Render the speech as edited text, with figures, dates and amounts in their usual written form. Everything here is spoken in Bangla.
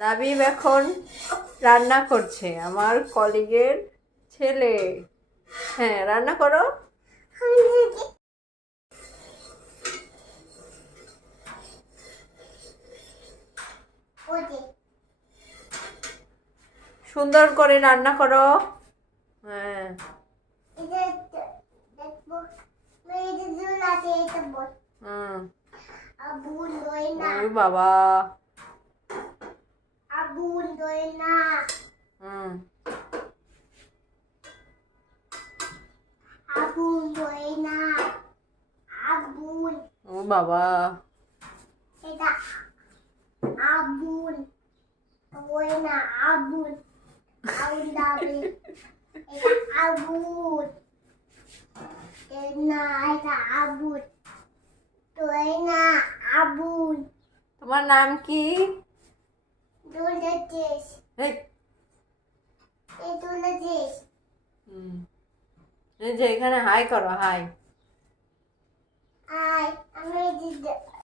তাবিব এখন রান্না করছে, আমার কলিগের ছেলে। হ্যাঁ, রান্না করো। সুন্দর করে রান্না করো। হ্যাঁ। ওই বাবা। হুম। ও বাবা। তোমার নাম কি? এই এই যে এখানে হাই করো, হাই।